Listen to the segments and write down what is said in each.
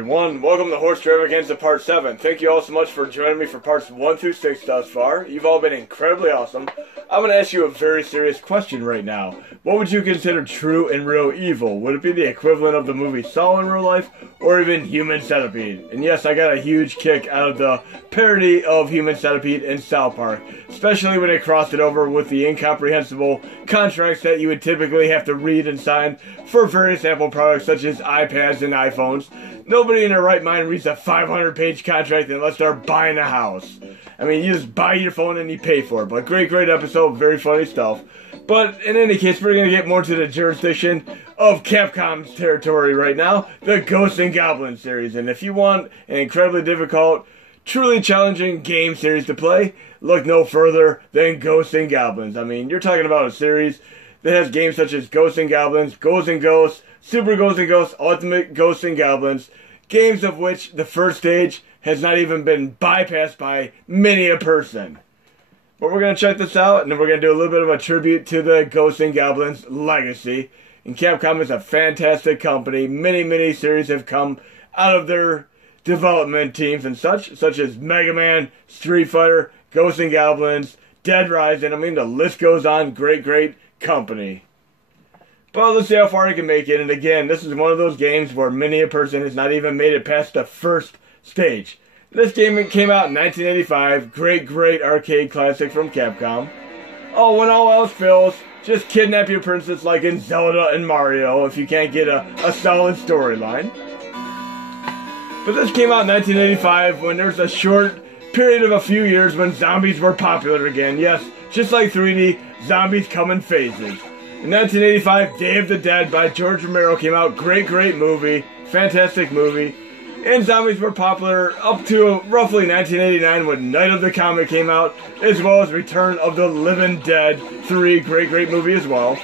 everyone, welcome to HORROR Stravaganza Part 7. Thank you all so much for joining me for Parts 1 through 6 thus far. You've all been incredibly awesome. I'm going to ask you a very serious question right now. What would you consider true and real evil? Would it be the equivalent of the movie Saw in real life, or even Human Centipede? And yes, I got a huge kick out of the parody of Human Centipede in South Park, especially when they crossed it over with the incomprehensible contracts that you would typically have to read and sign for various Apple products such as iPads and iPhones. Nobody in their right mind reads a 500-page contract unless they're buying a house. I mean, you just buy your phone and you pay for it. But great episode, very funny stuff. But in any case, we're going to get more to the jurisdiction of Capcom's territory right now, the Ghosts and Goblins series. And if you want an incredibly difficult, truly challenging game series to play, look no further than Ghosts and Goblins. I mean, you're talking about a series that has games such as Ghosts and Goblins, Ghosts and Ghosts, Super Ghosts and Ghosts, Ultimate Ghosts and Goblins, games of which the first stage has not even been bypassed by many a person. But we're going to check this out, and then we're going to do a little bit of a tribute to the Ghosts and Goblins legacy. And Capcom is a fantastic company. Many series have come out of their development teams and such as Mega Man, Street Fighter, Ghosts and Goblins, Dead Rising. I mean, the list goes on. Great company. But let's see how far I can make it. And again, this is one of those games where many a person has not even made it past the first stage. This game came out in 1985. Great arcade classic from Capcom. Oh, when all else fails, just kidnap your princess like in Zelda and Mario if you can't get a solid storyline. But this came out in 1985 when there's a short period of a few years when zombies were popular again. Yes, just like 3D, zombies come in phases. In 1985, Day of the Dead by George Romero came out. Great movie. Fantastic movie. And zombies were popular up to roughly 1989 when Night of the Comet came out, as well as Return of the Living Dead 3. Great movie as well.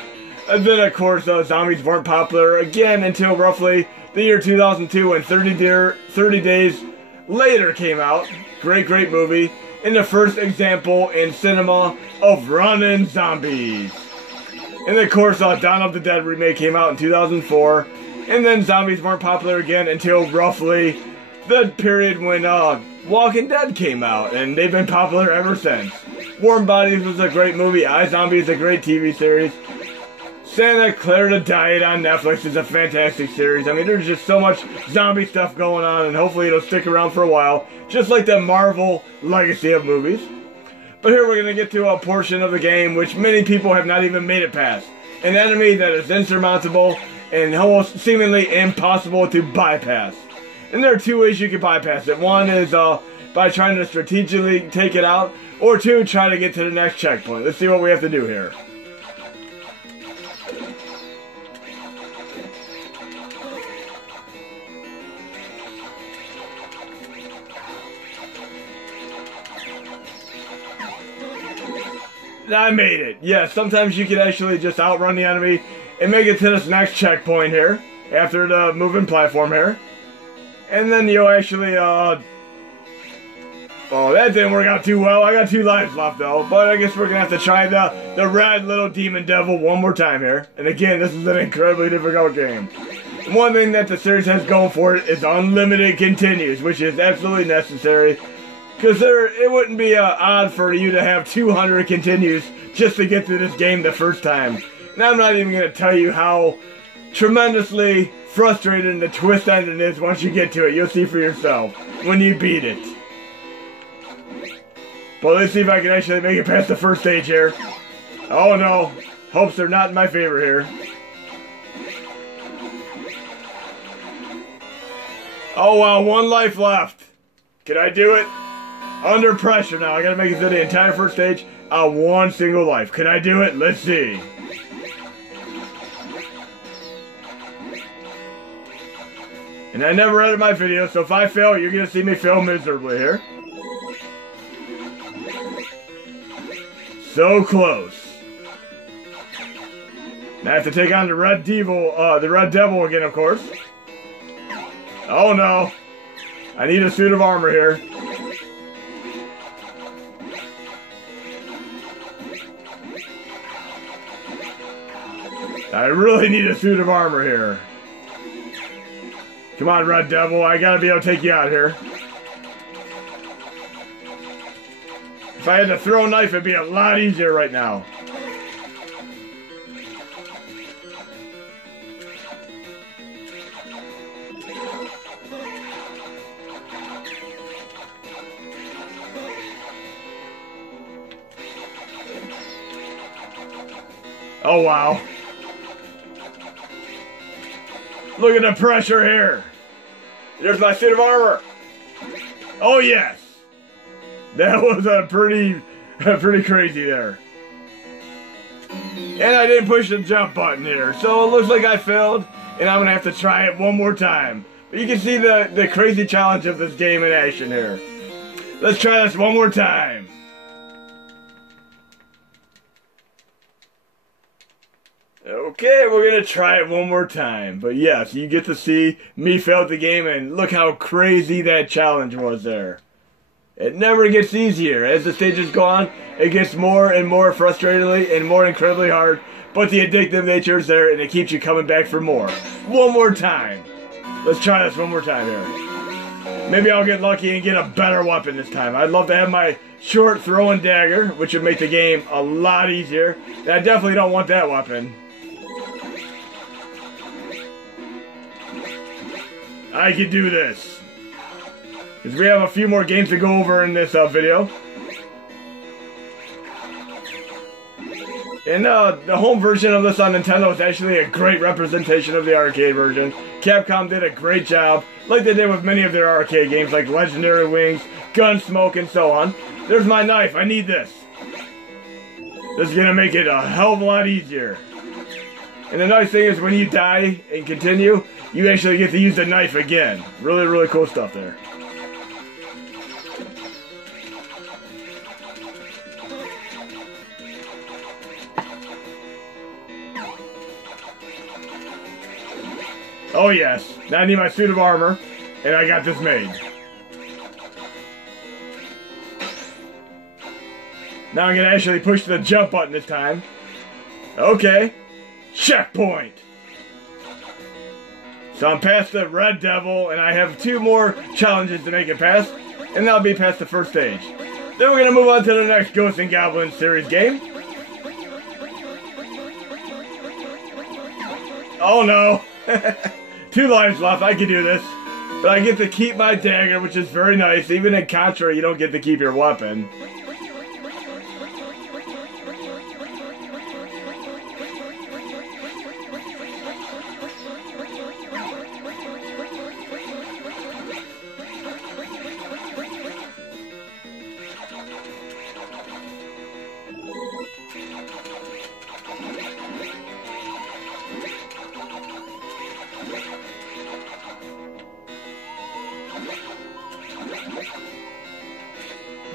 And then, of course, zombies weren't popular again until roughly the year 2002 when 30 Days Later came out. Great movie. And the first example in cinema of running zombies. And of course, Dawn of the Dead remake came out in 2004. And then zombies weren't popular again until roughly the period when Walking Dead came out. And they've been popular ever since. Warm Bodies was a great movie. iZombie is a great TV series. Santa Clarita Diet on Netflix is a fantastic series. I mean, there's just so much zombie stuff going on. And hopefully it'll stick around for a while. Just like the Marvel legacy of movies. But here we're going to get to a portion of the game which many people have not even made it past. An enemy that is insurmountable and almost seemingly impossible to bypass. And there are two ways you can bypass it. One is by trying to strategically take it out, or two, try to get to the next checkpoint. Let's see what we have to do here. I made it. Yes, sometimes you can actually just outrun the enemy and make it to this next checkpoint here, after the moving platform here. And then you'll actually, oh, that didn't work out too well. I got 2 lives left though, but I guess we're gonna have to try the red little demon devil one more time here. And again, this is an incredibly difficult game. One thing that the series has going for it is unlimited continues, which is absolutely necessary. Because it wouldn't be odd for you to have 200 continues just to get through this game the first time. And I'm not even going to tell you how tremendously frustrating the twist ending is once you get to it. You'll see for yourself when you beat it. But let's see if I can actually make it past the first stage here. Oh no, hopes are not in my favor here. Oh wow, 1 life left. Can I do it? Under pressure now. I gotta make it through the entire first stage on 1 single life. Can I do it? Let's see. And I never edit my videos, so if I fail, you're gonna see me fail miserably here. So close. Now I have to take on the Red Devil again, of course. Oh no. I need a suit of armor here. I really need a suit of armor here. Come on, Red Devil, I gotta be able to take you out here. If I had to throw a knife, it'd be a lot easier right now. Oh, wow. Look at the pressure here. There's my suit of armor. Oh, yes. That was a pretty crazy there. And I didn't push the jump button here. So it looks like I failed. And I'm going to have to try it one more time. But you can see the crazy challenge of this game in action here. Let's try this one more time. Okay, we're gonna try it one more time. But yes, you get to see me fail at the game, and look how crazy that challenge was there. It never gets easier. As the stages go on, it gets more and more frustratingly and more incredibly hard. But the addictive nature is there, and it keeps you coming back for more. One more time. Let's try this one more time here. Maybe I'll get lucky and get a better weapon this time. I'd love to have my short throwing dagger, which would make the game a lot easier. And I definitely don't want that weapon. I can do this. Because we have a few more games to go over in this video. And the home version of this on Nintendo is actually a great representation of the arcade version. Capcom did a great job, like they did with many of their arcade games, like Legendary Wings, Gunsmoke, and so on. There's my knife. I need this. This is going to make it a hell of a lot easier. And the nice thing is when you die and continue, you actually get to use the knife again. Really, really cool stuff there. Oh yes, now I need my suit of armor, and I got this made. Now I'm gonna actually push the jump button this time. Okay, checkpoint! So I'm past the Red Devil, and I have 2 more challenges to make it past, and that'll be past the first stage. Then we're gonna move on to the next Ghosts and Goblins series game. Oh no! 2 lives left, I can do this. But I get to keep my dagger, which is very nice. Even in Contra, you don't get to keep your weapon.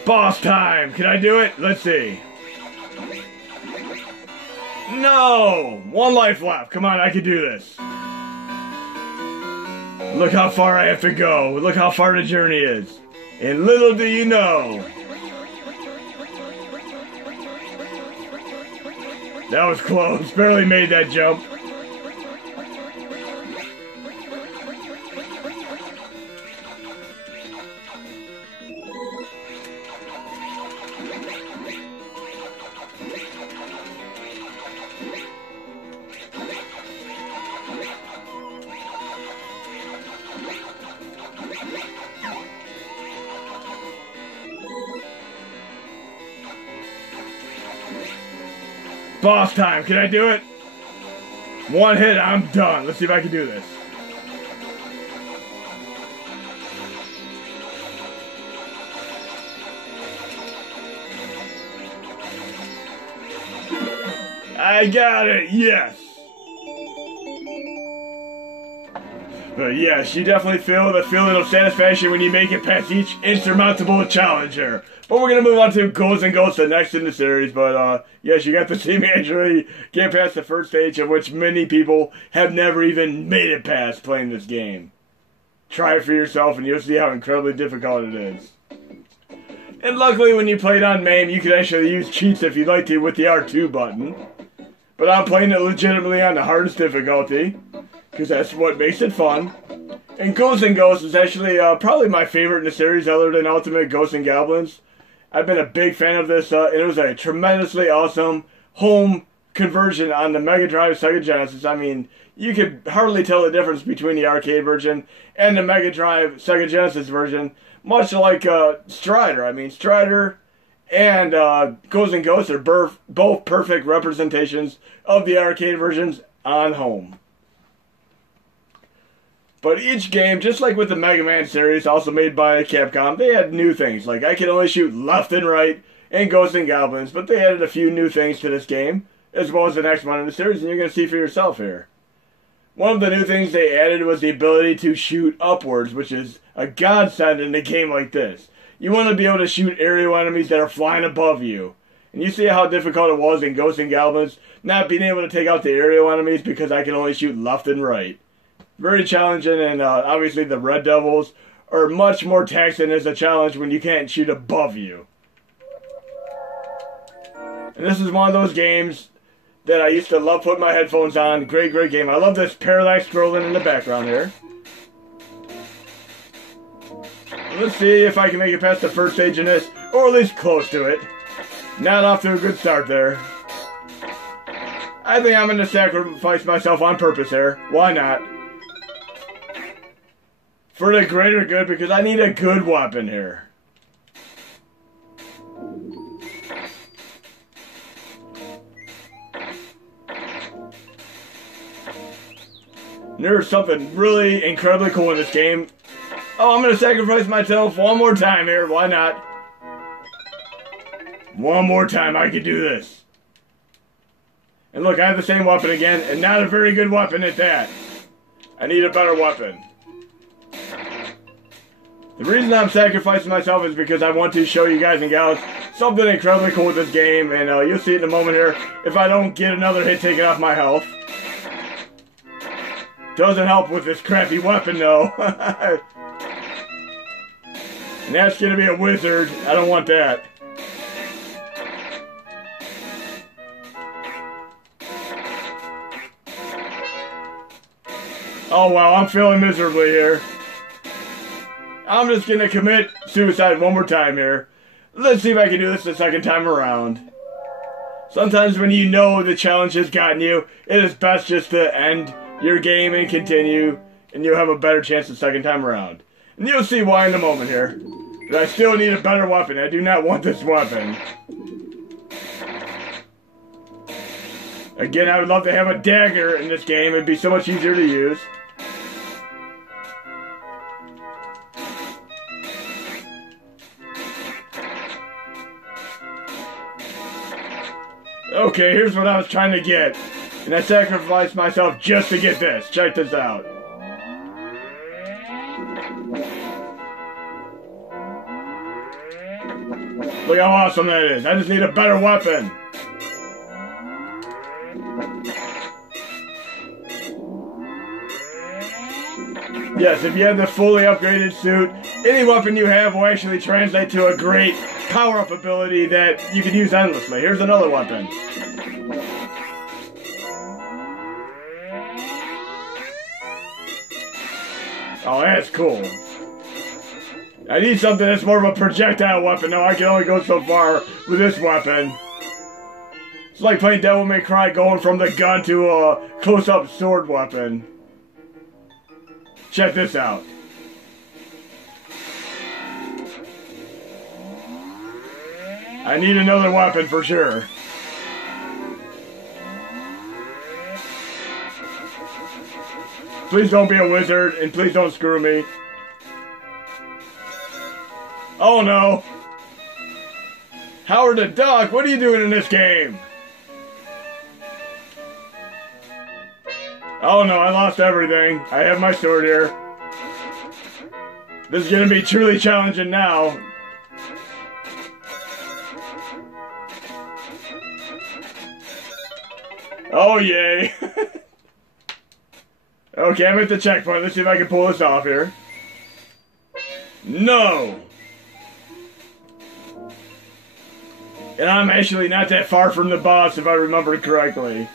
Boss time! Can I do it? Let's see. No! 1 life left. Come on, I can do this. Look how far I have to go. Look how far the journey is. And little do you know. That was close. Barely made that jump. Boss time, can I do it? 1 hit, I'm done. Let's see if I can do this. I got it, yes! But yes, you definitely feel the feeling of satisfaction when you make it past each insurmountable challenger. But we're going to move on to Ghosts and Ghosts, the next in the series. But yes, you got to see me actually get past the first stage, of which many people have never even made it past playing this game. Try it for yourself and you'll see how incredibly difficult it is. And luckily when you play it on MAME, you can actually use cheats if you'd like to with the R2 button. But I'm playing it legitimately on the hardest difficulty, because that's what makes it fun. And Ghosts and Ghosts is actually probably my favorite in the series other than Ultimate Ghosts and Goblins. I've been a big fan of this. It was a tremendously awesome home conversion on the Mega Drive Sega Genesis. I mean, you could hardly tell the difference between the arcade version and the Mega Drive Sega Genesis version. Much like Strider. I mean, Strider and Ghosts and Ghosts are both perfect representations of the arcade versions on home. But each game, just like with the Mega Man series, also made by Capcom, they had new things. Like, I could only shoot left and right in Ghosts and Goblins, but they added a few new things to this game, as well as the next one in the series, and you're going to see for yourself here. One of the new things they added was the ability to shoot upwards, which is a godsend in a game like this. You want to be able to shoot aerial enemies that are flying above you. And you see how difficult it was in Ghosts and Goblins, not being able to take out the aerial enemies because I can only shoot left and right. Very challenging, and obviously the Red Devils are much more taxing as a challenge when you can't shoot above you. And this is one of those games that I used to love putting my headphones on. Great, great game. I love this parallax scrolling in the background here. Let's see if I can make it past the first stage in this, or at least close to it. Not off to a good start there. I think I'm going to sacrifice myself on purpose here. Why not? For the greater good, because I need a good weapon here. There's something really incredibly cool in this game. Oh, I'm going to sacrifice myself one more time here. Why not? One more time, I can do this. And look, I have the same weapon again, and not a very good weapon at that. I need a better weapon. The reason I'm sacrificing myself is because I want to show you guys and gals something incredibly cool with this game, and you'll see it in a moment here if I don't get another hit taken off my health. Doesn't help with this crappy weapon, though. And that's gonna be a wizard. I don't want that. Oh wow, I'm feeling miserably here. I'm just gonna commit suicide one more time here. Let's see if I can do this the second time around. Sometimes when you know the challenge has gotten you, it is best just to end your game and continue, and you'll have a better chance the second time around. And you'll see why in a moment here. But I still need a better weapon. I do not want this weapon. Again, I would love to have a dagger in this game. It'd be so much easier to use. Okay, here's what I was trying to get. And I sacrificed myself just to get this. Check this out. Look how awesome that is. I just need a better weapon. Yes, if you have the fully upgraded suit, any weapon you have will actually translate to a great power-up ability that you can use endlessly. Here's another weapon. Oh, that's cool. I need something that's more of a projectile weapon. No, I can only go so far with this weapon. It's like playing Devil May Cry, going from the gun to a close-up sword weapon. Check this out. I need another weapon for sure. Please don't be a wizard, and please don't screw me. Oh no! Howard the Duck, what are you doing in this game? Oh no, I lost everything. I have my sword here. This is gonna be truly challenging now. Oh yay! Okay, I'm at the checkpoint. Let's see if I can pull this off here. No! And I'm actually not that far from the boss, if I remember correctly.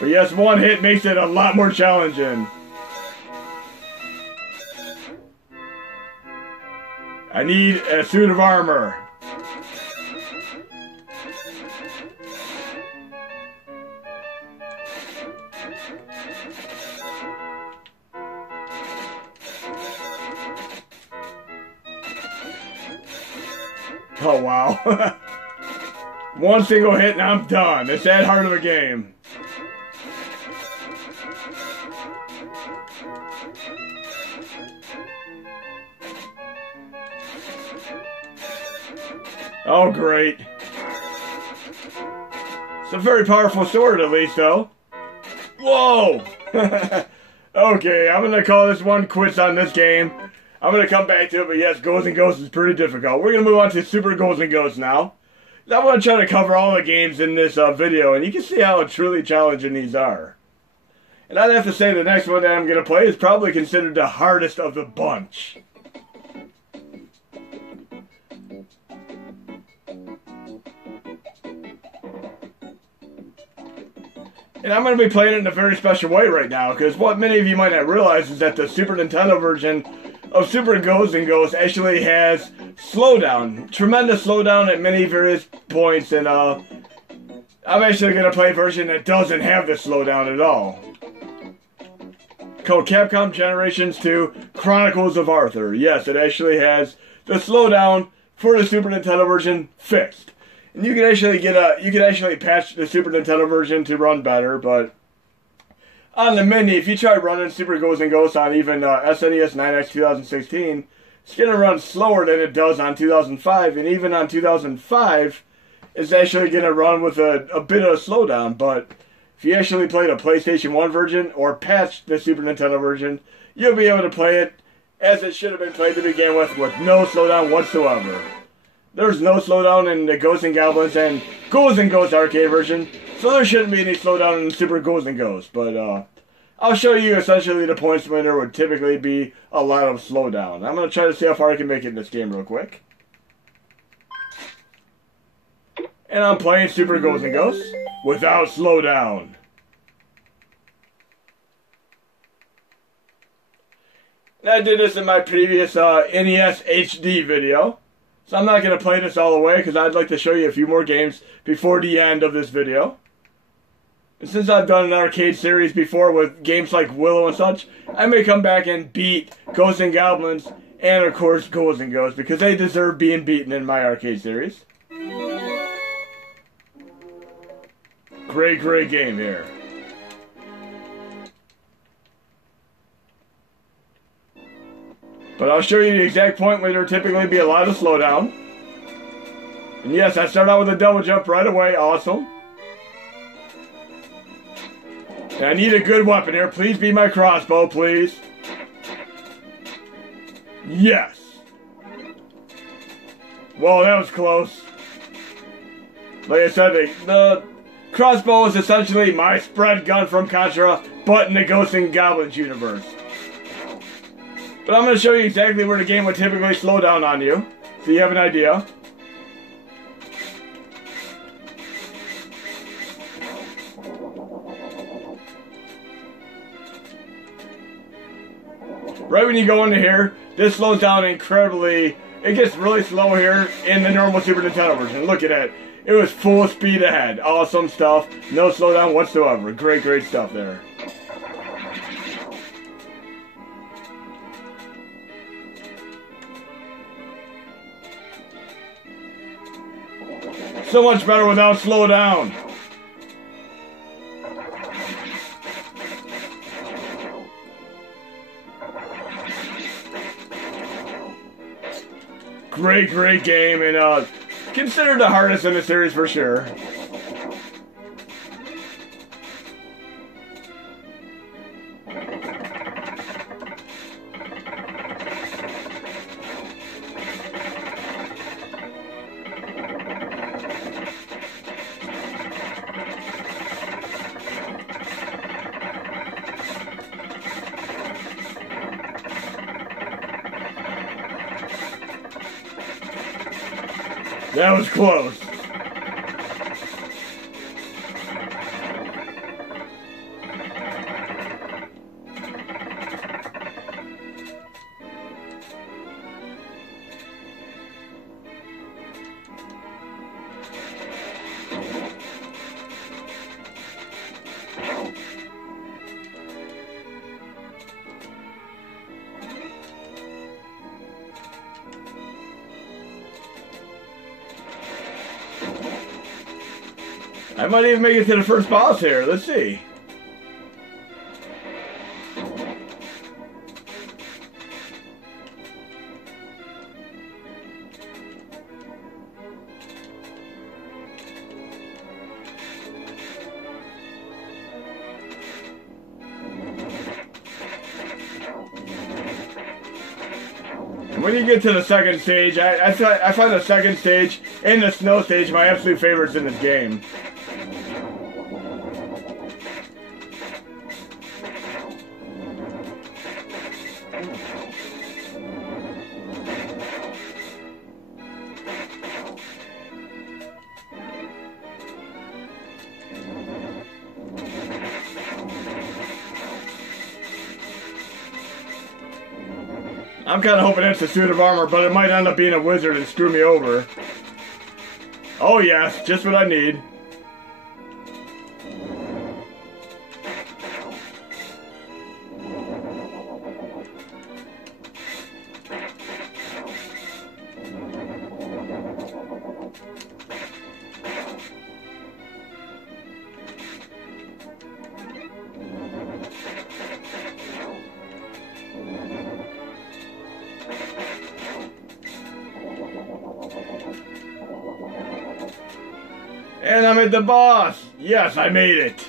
But yes, one hit makes it a lot more challenging. I need a suit of armor. Oh wow. One single hit and I'm done. It's that hard of a game. Oh great. It's a very powerful sword at least though. Whoa! Okay, I'm gonna call this one quits on this game. I'm gonna come back to it, but yes, Ghouls and Ghosts is pretty difficult. We're gonna move on to Super Ghouls and Ghosts now. I'm gonna try to cover all the games in this video, and you can see how truly challenging these are. And I'd have to say the next one that I'm gonna play is probably considered the hardest of the bunch. And I'm going to be playing it in a very special way right now, because what many of you might not realize is that the Super Nintendo version of Super Ghouls and Ghosts actually has slowdown, tremendous slowdown at many various points, and I'm actually going to play a version that doesn't have the slowdown at all. Called Capcom Generations 2 Chronicles of Arthur. Yes, it actually has the slowdown for the Super Nintendo version fixed. And you can actually patch the Super Nintendo version to run better, but on the Mini, if you try running Super Ghouls and Ghosts on even SNES 9X 2016, it's going to run slower than it does on 2005, and even on 2005, it's actually going to run with a bit of a slowdown, but if you actually play the PlayStation 1 version or patched the Super Nintendo version, you'll be able to play it as it should have been played to begin with no slowdown whatsoever. There's no slowdown in the Ghosts and Goblins and Ghouls and Ghosts arcade version, so there shouldn't be any slowdown in the Super Ghouls and Ghosts, but I'll show you essentially the points when there would typically be a lot of slowdown. I'm going to try to see how far I can make it in this game real quick. And I'm playing Super Ghouls and Ghosts without slowdown. And I did this in my previous NES HD video. So I'm not going to play this all the way because I'd like to show you a few more games before the end of this video. And since I've done an arcade series before with games like Willow and such, I may come back and beat Ghosts and Goblins and of course Ghouls and Ghosts because they deserve being beaten in my arcade series. Great game here. But I'll show you the exact point where there typically be a lot of slowdown. And yes, I start out with a double jump right away. Awesome. And I need a good weapon here. Please be my crossbow, please. Yes. Whoa, that was close. Like I said, the crossbow is essentially my spread gun from Contra, but in the Ghosts and Goblins universe. But I'm going to show you exactly where the game would typically slow down on you, so you have an idea. Right when you go into here, this slows down incredibly. It gets really slow here in the normal Super Nintendo version. Look at that. It was full speed ahead. Awesome stuff. No slowdown whatsoever. Great stuff there. So much better without slowdown. Great game, and considered the hardest in the series for sure. That was close. I might even make it to the first boss here. Let's see. When you get to the second stage, I find the second stage and the snow stage my absolute favorites in this game. I'm kind of hoping it's a suit of armor, but it might end up being a wizard and screw me over. Oh yes, just what I need. And I'm at the boss! Yes, I made it!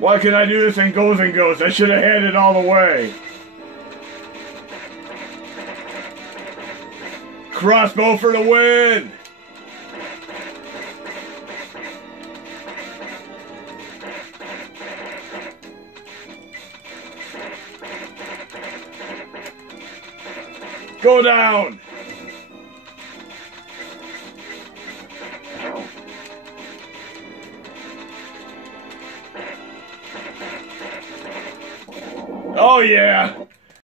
Why can I do this in Goes and Goes? I should have had it all the way! Crossbow for the win! Go down! Oh yeah!